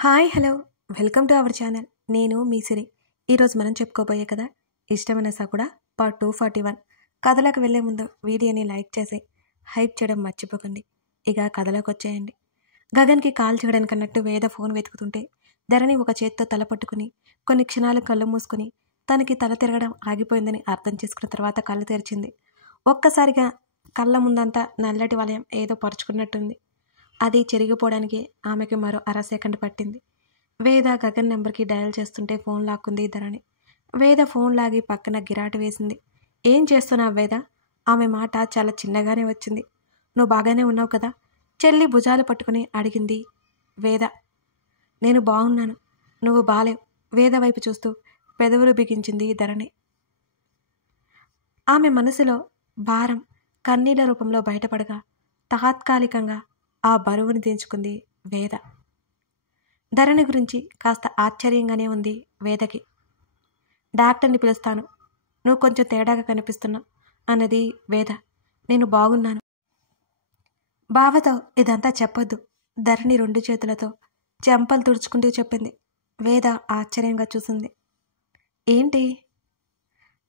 Hi hello welcome to our channel. నేను మీ సిరి. ఈరోజు మనం చెప్పుకోబోయే కదా ఇష్టమైన సకుడా పార్ట్ 241. కథలోకి వెళ్ళే ముందు వీడియోని లైక్ చేసి హైప్ చేయడం మర్చిపోకండి. ఇక కథలోకి వచ్చేయండి. గగన్కి కాల్ చేయడానికి అన్నట్టు వేద ఫోన్ వెతుకుతుంటే ధరణి ఒక చేత్తో తల పట్టుకుని కొన్ని క్షణాలు కళ్ళు మూసుకుని తనకి తల తిరగడం ఆగిపోయిందని అర్థం చేసుకున్న తర్వాత కళ్ళు తెరిచింది. ఒక్కసారిగా కళ్ళ ముందంతా నల్లటి వలయం ఏదో పరుచుకున్నట్టుంది. అది చెరిగిపోవడానికి ఆమెకి మరో అరసెకండ్ పట్టింది. వేద గగన్ నెంబర్కి డయల్ చేస్తుంటే ఫోన్ లాక్కుంది ధరణి. వేద ఫోన్ లాగి పక్కన గిరాటు వేసింది. ఏం చేస్తున్నావు వేద? ఆమె మాట చాలా చిన్నగానే వచ్చింది. నువ్వు బాగానే ఉన్నావు కదా? చెల్లి భుజాలు పట్టుకుని అడిగింది వేద. నేను బాగున్నాను, నువ్వు బాలేవు. వేద వైపు చూస్తూ పెదవులు బిగించింది ధరణి. ఆమె మనసులో భారం కన్నీళ్ల రూపంలో బయటపడగా తాత్కాలికంగా ఆ బరువుని దించుకుంది వేద. ధరణి గురించి కాస్త ఆశ్చర్యంగానే ఉంది వేదకి. డాక్టర్ని పిలుస్తాను, నువ్వు కొంచెం తేడాగా కనిపిస్తున్నావు అన్నది వేద. నేను బాగున్నాను. బావతో ఇదంతా చెప్పొద్దు, ధరణి 2 చేతులతో చెంపలు తుడుచుకుంటూ చెప్పింది. వేద ఆశ్చర్యంగా చూసింది. ఏంటి?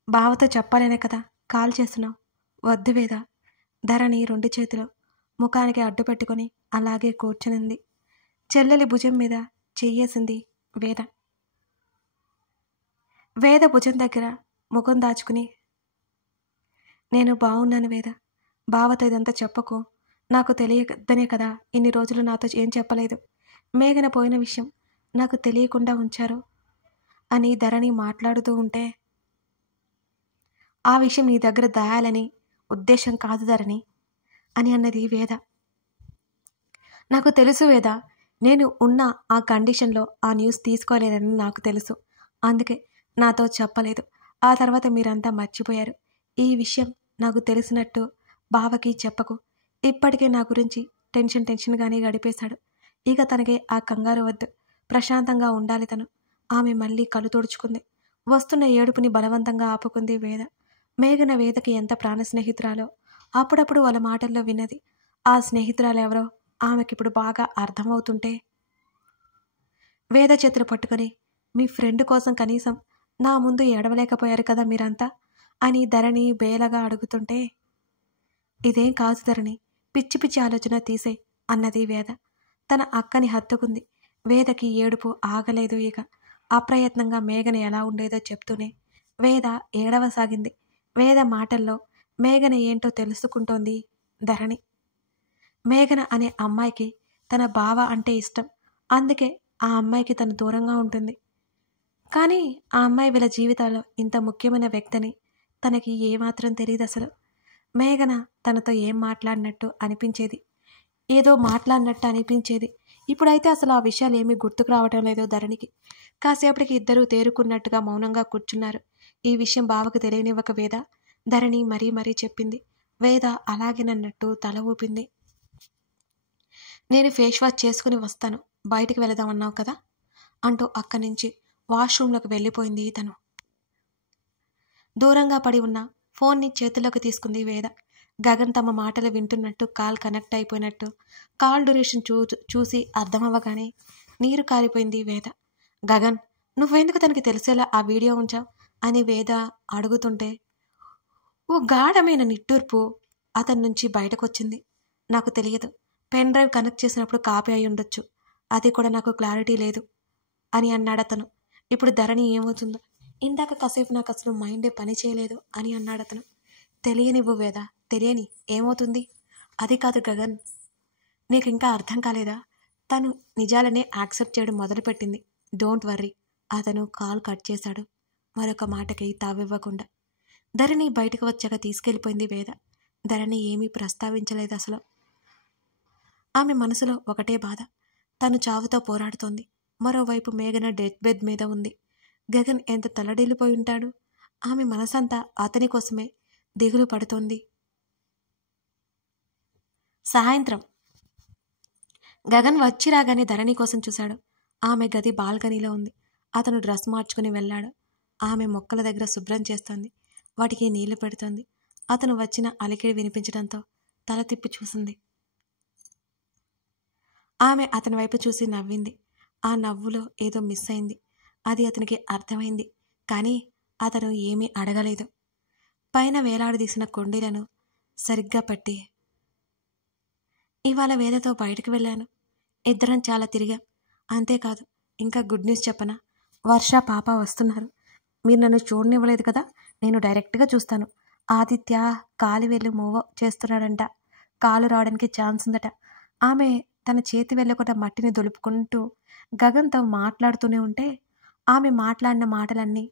బావతో చెప్పాలనే కదా కాల్ చేస్తున్నావు? వద్దు వేద. ధరణి 2 చేతులు ముఖానికి అడ్డు పెట్టుకుని అలాగే కూర్చునింది. చెల్లెలి భుజం మీద చెయ్యేసింది వేద. వేద భుజం దగ్గర ముఖం దాచుకుని, నేను బాగున్నాను వేద, బావతో ఇదంతా చెప్పకు. నాకు తెలియదనే కదా ఇన్ని రోజులు నాతో ఏం చెప్పలేదు. మేఘన పోయిన విషయం నాకు తెలియకుండా ఉంచారు అని ధరణి మాట్లాడుతూ ఉంటే, ఆ విషయం నీ దగ్గర దాయాలని ఉద్దేశం కాదు ధరణి అని అన్నది వేద. నాకు తెలుసు వేద, నేను ఉన్న ఆ కండిషన్లో ఆ న్యూస్ తీసుకోలేనని నాకు తెలుసు. అందుకే నాతో చెప్పలేదు. ఆ తర్వాత మీరంతా మర్చిపోయారు. ఈ విషయం నాకు తెలిసినట్టు బావకి చెప్పకు. ఇప్పటికే నా గురించి టెన్షన్గానే గడిపేశాడు. ఇక తనకి ఆ కంగారు వద్దు. ప్రశాంతంగా ఉండాలి తను. ఆమె మళ్ళీ కళ్ళు తుడుచుకుంది. వస్తున్న ఏడుపుని బలవంతంగా ఆపుకుంది వేద. మేఘన వేదకి ఎంత ప్రాణ స్నేహితురాలో అప్పుడప్పుడు వాళ్ళ మాటల్లో విన్నది. ఆ స్నేహితురాలెవరో ఆమెకిప్పుడు బాగా అర్థమవుతుంటే, వేద చేతులు పట్టుకొని, మీ ఫ్రెండ్ కోసం కనీసం నా ముందు ఏడవలేకపోయారు కదా మీరంతా అని ధరణి బేలగా అడుగుతుంటే, ఇదేం కాదు ధరణి, పిచ్చి పిచ్చి ఆలోచన తీసే అన్నది వేద. తన అక్కని హత్తుకుంది. వేదకి ఏడుపు ఆగలేదు. ఇక అప్రయత్నంగా మేఘన ఎలా ఉండేదో చెప్తూనే వేద ఏడవసాగింది. వేద మాటల్లో మేఘన ఏంటో తెలుసుకుంటోంది ధరణి. మేఘన అనే అమ్మాయికి తన బావ అంటే ఇష్టం. అందుకే ఆ అమ్మాయికి తను దూరంగా ఉంటుంది. కానీ ఆ అమ్మాయి వీళ్ళ జీవితాల్లో ఇంత ముఖ్యమైన వ్యక్తిని తనకి ఏమాత్రం తెలియదు అసలు. మేఘన తనతో ఏం మాట్లాడినట్టు అనిపించేది, ఏదో మాట్లాడినట్టు అనిపించేది. ఇప్పుడైతే అసలు ఆ విషయాలు ఏమీ గుర్తుకు రావటం లేదు ధరణికి. కాసేపటికి ఇద్దరూ తేరుకున్నట్టుగా మౌనంగా కూర్చున్నారు. ఈ విషయం బావకు తెలియనివ్వక వేద ధరణి మరీ చెప్పింది. వేద అలాగేనన్నట్టు తల ఊపింది. నేను ఫేస్ వాష్ చేసుకుని వస్తాను, బయటికి వెళదామన్నావు కదా అంటూ అక్కడి నుంచి వాష్రూమ్లోకి వెళ్ళిపోయింది తను. దూరంగా పడి ఉన్న ఫోన్ని చేతిలోకి తీసుకుంది వేద. గగన్ తమ మాటలు వింటున్నట్టు కాల్ కనెక్ట్ అయిపోయినట్టు కాల్ డ్యూరేషన్ చూసి అర్థమవ్వగానే నీరు కారిపోయింది వేద. గగన్, నువ్వెందుకు తనకి తెలిసేలా ఆ వీడియో ఉంచావు అని వేద అడుగుతుంటే ఓ గాఢమైన నిట్టూర్పు అతని నుంచి బయటకొచ్చింది. నాకు తెలియదు, పెన్ డ్రైవ్ కనెక్ట్ చేసినప్పుడు కాపీ అయి ఉండొచ్చు, అది కూడా నాకు క్లారిటీ లేదు అని అన్నాడు అతను. ఇప్పుడు ధరణి ఏమవుతుందో, ఇందాక కాసేపు నాకు అసలు మైండే పని చేయలేదు అని అన్నాడు అతను. తెలియనివ్వు వేద, తెలియని ఏమవుతుంది? అది కాదు గగన్, నీకు ఇంకా అర్థం కాలేదా? తను నిజాలనే యాక్సెప్ట్ చేయడం మొదలుపెట్టింది. Don't worry. అతను కాల్ కట్ చేశాడు మరొక మాటకి తావివ్వకుండా. ధరణి బయటకు వచ్చాక తీసుకెళ్ళిపోయింది వేద. ధరణి ఏమీ ప్రస్తావించలేదు అసలు. ఆమె మనసులో ఒకటే బాధ, తను చావుతో పోరాడుతోంది. మరోవైపు మేఘన డెత్ బెడ్ మీద ఉంది. గగన్ ఎంత తల్లడిల్లిపోయి ఉంటాడు. ఆమె మనసంతా అతని కోసమే దిగులు పడుతోంది. సాయంత్రం గగన్ వచ్చి రాగానే ధరణి కోసం చూశాడు. ఆమె గది బాల్కనీలో ఉంది. అతను డ్రెస్ మార్చుకుని వెళ్ళాడు. ఆమె మొక్కల దగ్గర శుభ్రం చేస్తోంది, వాటికి నీళ్లు పెడుతోంది. అతను వచ్చిన అలికిడి వినిపించడంతో తల తిప్పి చూసింది. ఆమె అతని వైపు చూసి నవ్వింది. ఆ నవ్వులో ఏదో మిస్ అయింది. అది అతనికి అర్థమైంది. కానీ అతను ఏమీ అడగలేదు. పైన వేలాడదీసిన కొండీలను సరిగ్గా పట్టి, ఇవాళ వేదతో బయటకు వెళ్ళాను. ఇద్దరం చాలా తిరిగాం. అంతేకాదు, ఇంకా గుడ్ న్యూస్ చెప్పనా? వర్ష పాప వస్తున్నారు. మీరు నన్ను చూడనివ్వలేదు కదా, నేను డైరెక్ట్గా చూస్తాను. ఆదిత్య కాలి వేళ్ళు మూవ్ చేస్తున్నాడంట. కాలు రావడానికి ఛాన్స్ ఉందట. ఆమె తన చేతి వెళ్ళకుండా మట్టిని దులుపుకుంటూ గగన్తో మాట్లాడుతూనే ఉంటే ఆమె మాట్లాడిన మాటలన్నీ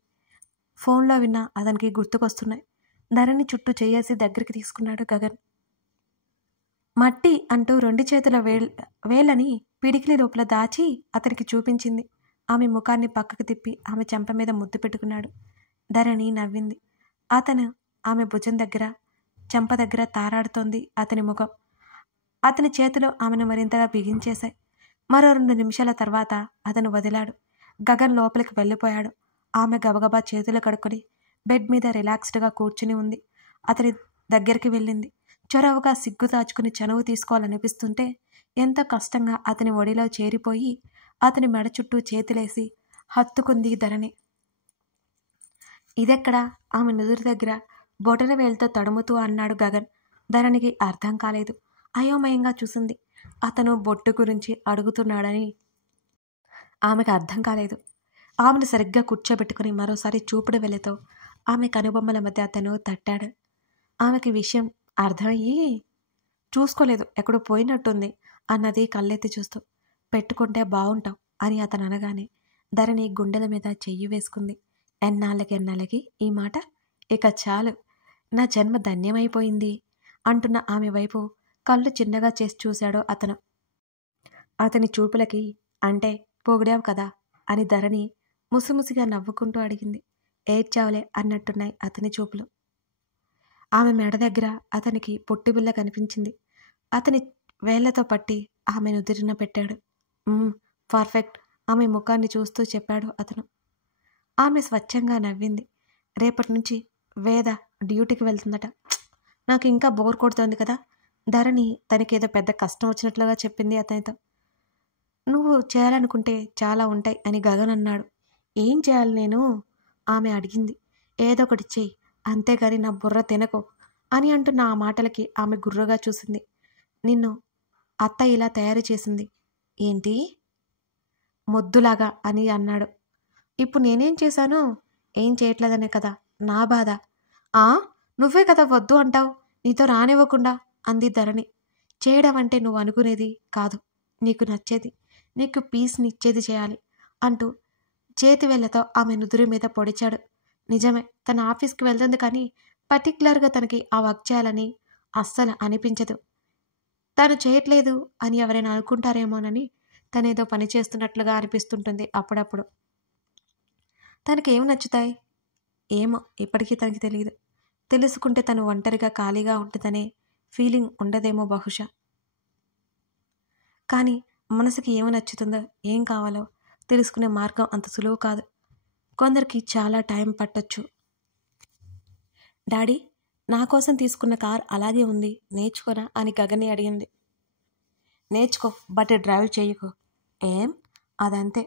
ఫోన్లో విన్నా అతనికి గుర్తుకొస్తున్నాయి. ధరణి చుట్టూ చేయేసి దగ్గరికి తీసుకున్నాడు గగన్. మట్టి అంటూ 2 చేతుల వేళ్ళని పిడికిలి లోపల దాచి అతనికి చూపించింది. ఆమె ముఖాన్ని పక్కకు తిప్పి ఆమె చెంప మీద ముద్దు పెట్టుకున్నాడు. ధరణి నవ్వింది. అతను ఆమె భుజం దగ్గర, చెంప దగ్గర తారాడుతోంది అతని ముఖం. అతని చేతులు ఆమెను మరింతగా బిగించేశాయి. మరో 2 నిమిషాల తర్వాత అతను వదిలాడు. గగన్ లోపలికి వెళ్ళిపోయాడు. ఆమె గబగబా చేతులు కడుక్కొని బెడ్ మీద రిలాక్స్డ్గా కూర్చుని ఉంది. అతని దగ్గరికి వెళ్ళింది. చొరవగా సిగ్గు దాచుకుని చనువు తీసుకోవాలనిపిస్తుంటే ఎంతో కష్టంగా అతని ఒడిలో చేరిపోయి అతని మెడ చుట్టూ చేతులేసి హత్తుకుంది ధరణి. ఇదెక్కడా? ఆమె నుదురు దగ్గర బొటన వేలుతో తడుముతూ అన్నాడు గగన్. ధరణికి అర్థం కాలేదు. అయోమయంగా చూసింది. అతను బొట్టు గురించి అడుగుతున్నాడని ఆమెకు అర్థం కాలేదు. ఆమెను సరిగ్గా కూర్చోబెట్టుకుని మరోసారి చూపుడు వెలతో ఆమె కనుబొమ్మల మధ్య అతను తట్టాడు. ఆమెకి విషయం అర్థమయ్యి చూసుకోలేదు, ఎక్కడో పోయినట్టుంది అన్నది కళ్ళెత్తి చూస్తూ. పెట్టుకుంటే బావుంటాం అని అతను అనగానే ధరణి గుండెల మీద చెయ్యి వేసుకుంది. ఎన్నాళ్ళకి ఈ మాట? ఇక చాలు, నా జన్మ ధన్యమైపోయింది అంటున్న ఆమె వైపు కళ్ళు చిన్నగా చేసి చూశాడు అతను. అతని చూపులకి అంటే పొగిడావు కదా అని ధరణి ముసిముసిగా నవ్వుకుంటూ అడిగింది. ఏడ్చావులే అన్నట్టున్నాయి అతని చూపులు. ఆమె మెడ దగ్గర అతనికి పొట్టిబిల్ల కనిపించింది. అతని వేళ్లతో పట్టి ఆమె నుదిరిన పెట్టాడు. పర్ఫెక్ట్, ఆమె ముఖాన్ని చూస్తూ చెప్పాడు అతను. ఆమె స్వచ్ఛంగా నవ్వింది. రేపటి నుంచి వేద డ్యూటీకి వెళ్తుందట. నాకు ఇంకా బోర్ కొడుతోంది కదా. ధరణి తనకేదో పెద్ద కష్టం వచ్చినట్లుగా చెప్పింది అతనితో. నువ్వు చేయాలనుకుంటే చాలా ఉంటాయి అని గగన్ అన్నాడు. ఏం చేయాలి నేను? ఆమె అడిగింది. ఏదో ఒకటి చెయ్యి, అంతేగాని నా బుర్ర తినకు అని అంటున్న ఆ మాటలకి ఆమె గుర్రుగా చూసింది. నిన్ను అత్త ఇలా తయారు చేసింది. ఏంటి? మొద్దులాగా అని అన్నాడు. ఇప్పుడు నేనేం చేశాను? ఏం చేయట్లేదనే కదా నా బాధ. నువ్వే కదా వద్దు అంటావు, నీతో రానివ్వకుండా అంది ధరణి. చేయడం అంటే నువ్వు అనుకునేది కాదు, నీకు నచ్చేది, నీకు పీస్ని ఇచ్చేది చేయాలి అంటూ చేతి వేళ్లతో ఆమె నుదురు మీద పొడిచాడు. నిజమే, తన ఆఫీస్కి వెళ్తుంది, కానీ పర్టికులర్గా తనకి ఆ వర్క్ చేయాలని అస్సలు అనిపించదు. తను చేయట్లేదు అని ఎవరైనా అనుకుంటారేమోనని తనేదో పని చేస్తున్నట్లుగా అనిపిస్తుంటుంది అప్పుడప్పుడు. తనకేమి నచ్చుతాయి ఏమో ఇప్పటికీ తనకి తెలియదు. తెలుసుకుంటే తను ఒంటరిగా ఖాళీగా ఉంటుందనే ఫీలింగ్ ఉండదేమో బహుశా. కానీ మనసుకి ఏమి నచ్చుతుందో, ఏం కావాలో తెలుసుకునే మార్గం అంత సులువు కాదు. కొందరికి చాలా టైం పట్టొచ్చు. డాడీ, నా కోసం తీసుకున్న కార్ అలాగే ఉంది, నేర్చుకోరా అని గగని అడిగింది. నేర్చుకో, బట్ డ్రైవ్ చేయకు. ఏం? అదంతే,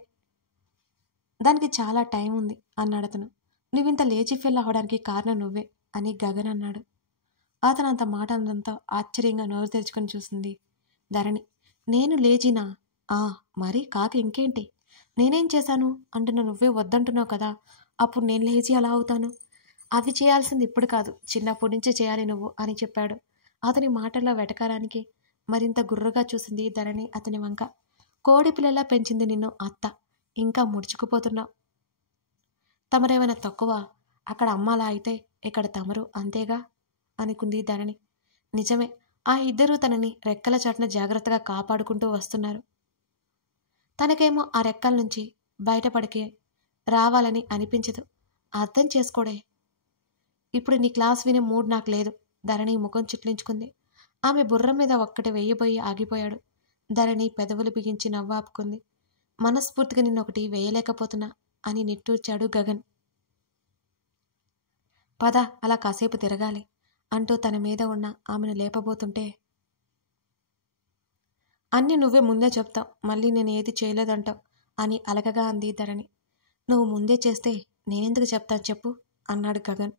దానికి చాలా టైం ఉంది అన్నాడు అతను. నువ్వింత లేచి ఫెయిల్ అవ్వడానికి కారణం నువ్వే అని గగన్ అన్నాడు. అతను అంత మాట అన్నంత ఆశ్చర్యంగా నోరు తెరుచుకొని చూసింది ధరణి. నేను లేచినా? మరి కాక ఇంకేంటి? నేనేం చేశాను అంటున్న నువ్వే వద్దంటున్నావు కదా, అప్పుడు నేను లేచి అలా అవుతాను? అవి చేయాల్సింది ఇప్పుడు కాదు, చిన్నప్పటి నుంచే చేయాలి నువ్వు అని చెప్పాడు. అతని మాటల్లో వెటకారానికి మరింత గుర్రుగా చూసింది ధరణి అతని వంక. కోడి పిల్లలా పెంచింది నిన్ను అత్త, ఇంకా ముడుచుకుపోతున్నావు. తమరేమైనా తక్కువ? అక్కడ అమ్మ అలా అయితే ఇక్కడ తమరు అంతేగా అనుకుంది ధరణి. నిజమే, ఆ ఇద్దరూ తనని రెక్కల చాటున జాగ్రత్తగా కాపాడుకుంటూ వస్తున్నారు. తనకేమో ఆ రెక్కల నుంచి బయటపడికి రావాలని అనిపించదు. అర్థం చేసుకోడే. ఇప్పుడు నీ క్లాస్ వినే మూడ్ నాకు లేదు. ధరణి ముఖం చిట్లించుకుంది. ఆమె బుర్ర మీద ఒక్కటి వేయబోయి ఆగిపోయాడు. ధరణి పెదవులు బిగించి నవ్వాపుకుంది. మనస్ఫూర్తిగా నిన్నొకటి వేయలేకపోతున్నా అని నిట్టూర్చాడు గగన్. పద, అలా కాసేపు తిరగాలి అంటూ తన మీద ఉన్న ఆమెను లేపబోతుంటే, అన్నీ నువ్వే ముందే చెప్తావు, మళ్ళీ నేను ఏది చేయలేదంటావు, అని అలగగా అంది ధరణి. నువ్వు ముందే చేస్తే నేనెందుకు చెప్తాను చెప్పు అన్నాడు గగన్.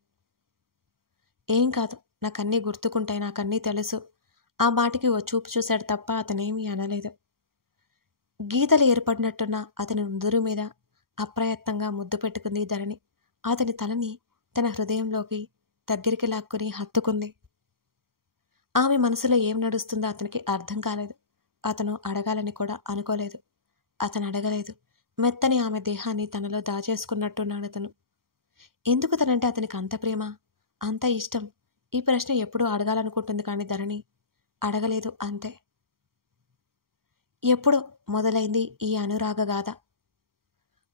ఏం కాదు, నాకన్నీ గుర్తుకుంటాయి, నాకన్నీ తెలుసు. ఆ మాటకి ఓ చూపు చూశాడు తప్ప అతనేమీ అనలేదు. గీతలు ఏర్పడినట్టున్న అతని నుదురు మీద అప్రయత్నంగా ముద్దు పెట్టుకుంది ధరణి. అతని తలని తన హృదయంలోకి దగ్గరికి లాక్కుని హత్తుకుంది. ఆమె మనసులో ఏం నడుస్తుందో అతనికి అర్థం కాలేదు. అతను అడగాలని కూడా అనుకోలేదు. అతను అడగలేదు. మెత్తని ఆమె దేహాన్ని తనలో దాచేసుకున్నట్టున్నాడు అతను. ఎందుకు తనంటే అతనికి అంత ప్రేమ, అంత ఇష్టం? ఈ ప్రశ్న ఎప్పుడూ అడగాలనుకుంటుంది కానీ ధరణి అడగలేదు, అంతే. ఎప్పుడో మొదలైంది ఈ అనురాగ గాథ.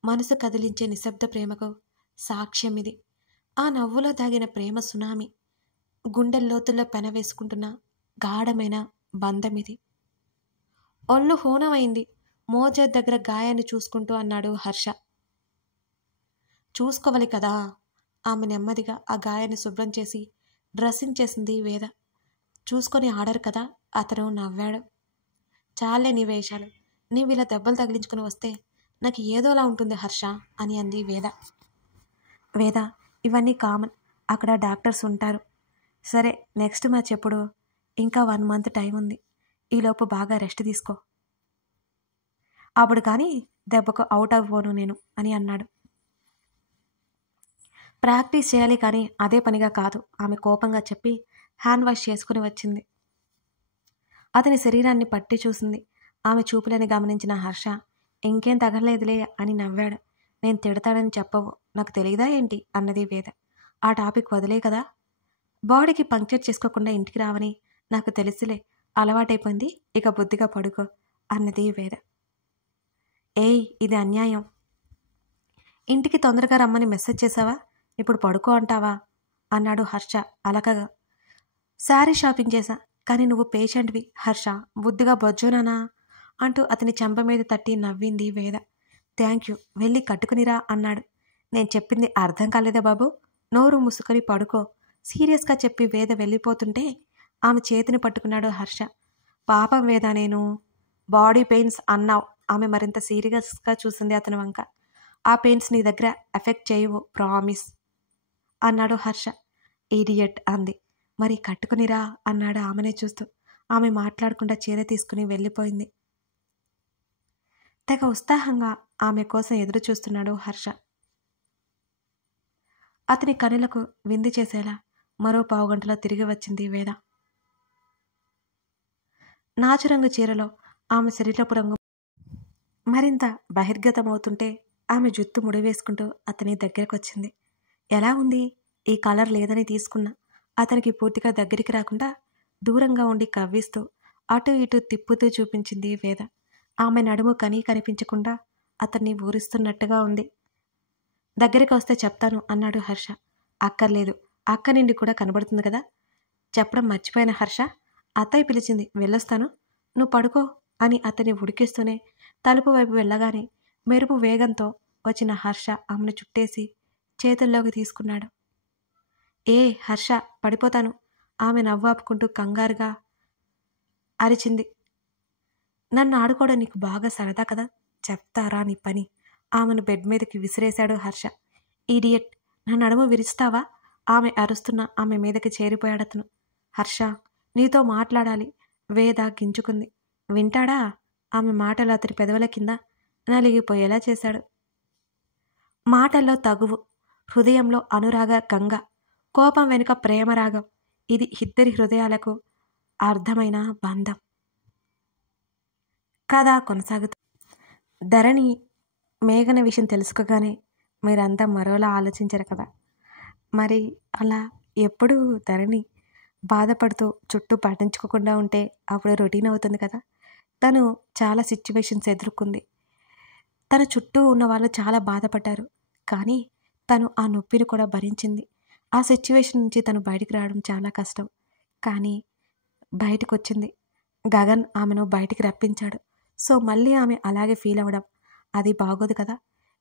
మనసు కదిలించే నిశ్శబ్ద ప్రేమకు సాక్ష్యం ఇది. ఆ నవ్వులో దాగిన ప్రేమ సునామీ, గుండె లోతుల్లో పెనవేసుకుంటున్న గాఢమైన బంధం ఇది. ఒళ్ళు హోనమైంది. మోజేద్ దగ్గర గాయాన్ని చూసుకుంటూ అన్నాడు హర్ష. చూసుకోవాలి కదా. ఆమె నెమ్మదిగా ఆ గాయాన్ని శుభ్రం చేసి డ్రెస్సింగ్ చేసింది వేద. చూసుకొని ఆడరు కదా. అతను నవ్వాడు. చాలే నీ వేషాలు, నీవు ఇలా దెబ్బలు తగిలించుకుని వస్తే నాకు ఏదోలా ఉంటుంది హర్ష అని అంది వేద. వేద, ఇవన్నీ కామన్, అక్కడ డాక్టర్స్ ఉంటారు. సరే, నెక్స్ట్ మ్యాచ్ ఎప్పుడు? ఇంకా 1 మంత్ టైం ఉంది. ఈలోపు బాగా రెస్ట్ తీసుకో. అప్పుడు కానీ దెబ్బకు అవుట్ అవ్వను నేను అని అన్నాడు. ప్రాక్టీస్ చేయాలి కానీ అదే పనిగా కాదు, ఆమె కోపంగా చెప్పి హ్యాండ్ వాష్ చేసుకుని వచ్చింది. అతని శరీరాన్ని పట్టి చూసింది. ఆమె చూపులని గమనించిన హర్ష ఇంకేం తగలేదులే అని నవ్వాడు. నేను తిడతాడని చెప్పవు, నాకు తెలియదా ఏంటి అన్నది వేద. ఆ టాపిక్ వదిలే కదా. బాడీకి పంక్చర్ చేసుకోకుండా ఇంటికి రావని నాకు తెలుసులే, అలవాటైపోయింది, ఇక బుద్ధిగా పడుకో అన్నది వేద. ఏయ్, ఇది అన్యాయం. ఇంటికి తొందరగా రమ్మని మెసేజ్ చేసావా, ఇప్పుడు పడుకో అంటావా అన్నాడు హర్ష అలకగా. శారీ షాపింగ్ చేశా, కానీ నువ్వు పేషెంట్వి హర్ష, బుద్ధిగా బొజ్జోనానా అంటూ అతని చెంప మీద తట్టి నవ్వింది వేద. థ్యాంక్ యూ, వెళ్ళి కట్టుకునిరా అన్నాడు. నేను చెప్పింది అర్థం కాలేదా బాబు? నోరు ముసుకొని పడుకో సీరియస్గా చెప్పి వేద వెళ్ళిపోతుంటే ఆమె చేతిని పట్టుకున్నాడు హర్ష. పాపం వేద, నేను బాడీ పెయిన్స్ అన్నావు. ఆమె మరింత సీరియస్గా చూసింది అతని వంక. ఆ పెయిన్స్ నీ దగ్గర ఎఫెక్ట్ చేయవు, ప్రామిస్ అన్నాడు హర్ష. ఈడియట్ అంది. మరి కట్టుకునిరా అన్నాడు ఆమెనే చూస్తూ. ఆమె మాట్లాడకుండా చీర తీసుకుని వెళ్ళిపోయింది. తెగ ఉత్సాహంగా ఆమె కోసం ఎదురు చూస్తున్నాడు హర్ష. అతని కనులకు విందు చేసేలా మరో 15 గంటలో తిరిగి వచ్చింది వేద. నాచురంగు చీరలో ఆమె శరీరపు రంగు మరింత బహిర్గతమవుతుంటే ఆమె జుత్తు ముడివేసుకుంటూ అతని దగ్గరకొచ్చింది. ఎలా ఉంది? ఈ కలర్ లేదని తీసుకున్నా. అతనికి పూర్తిగా దగ్గరికి రాకుండా దూరంగా ఉండి కవ్విస్తూ అటు ఇటు తిప్పుతూ చూపించింది వేద. ఆమె నడుము కనిపించకుండా అతన్ని ఊరిస్తున్నట్టుగా ఉంది. దగ్గరికి వస్తే చెప్తాను అన్నాడు హర్ష. అక్కర్లేదు, అక్క నిండి కూడా కనబడుతుంది కదా. చెప్పడం మర్చిపోయిన హర్ష, అత్తయ్య పిలిచింది, వెళ్ళొస్తాను, నువ్వు పడుకో అని అతన్ని ఉడికిస్తూనే తలుపు వైపు వెళ్ళగానే మెరుపు వేగంతో వచ్చిన హర్ష ఆమెను చుట్టేసి చేతుల్లోకి తీసుకున్నాడు. ఏ హర్ష, పడిపోతాను. ఆమె నవ్వాపుకుంటూ కంగారుగా అరిచింది. నన్ను ఆడుకోవడం నీకు బాగా సరదా కదా, చెప్తారా నీ పని. ఆమెను బెడ్ మీదకి విసిరేశాడు హర్ష. ఈడియట్, నా నడుము విరుస్తావా? ఆమె అరుస్తున్న ఆమె మీదకి చేరిపోయాడతను. హర్ష, నీతో మాట్లాడాలి వేద గింజుకుంది. వింటాడా? ఆమె మాటలు అతని పెదవుల కింద నలిగిపోయేలా చేశాడు. మాటల్లో తగువు, హృదయంలో అనురాగ గంగ, కోపం వెనుక ప్రేమరాగం. ఇది ఇద్దరి హృదయాలకు అర్థమైన బంధం. కథ కొనసాగుతుంది. ధరణి మేఘన విషయం తెలుసుకోగానే మీరంతా మరోలా ఆలోచించరు కదా. మరి అలా ఎప్పుడు ధరణి బాధపడుతూ చుట్టూ పట్టించుకోకుండా ఉంటే అప్పుడు రొటీన్ అవుతుంది కదా. తను చాలా సిచ్యువేషన్స్ ఎదుర్కొంది. తన చుట్టూ ఉన్న వాళ్ళు చాలా బాధపడ్డారు, కానీ తను ఆ నొప్పిని కూడా భరించింది. ఆ సిచ్యువేషన్ నుంచి తను బయటికి రావడం చాలా కష్టం, కానీ బయటకు వచ్చింది. గగన్ ఆమెను బయటికి రప్పించాడు. సో మళ్ళీ ఆమె అలాగే ఫీల్ అవ్వడం అది బాగోదు కదా.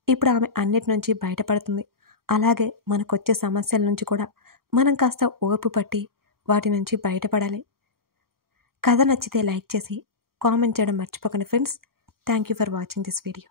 ఇప్పుడు ఆమె అన్నిటి నుంచి బయటపడుతుంది. అలాగే మనకొచ్చే సమస్యల నుంచి కూడా మనం కాస్త ఓర్పు పట్టి వాటి నుంచి బయటపడాలి. కథ నచ్చితే లైక్ చేసి కామెంట్ చేయడం మర్చిపోకండి friends. Thank you for watching this video.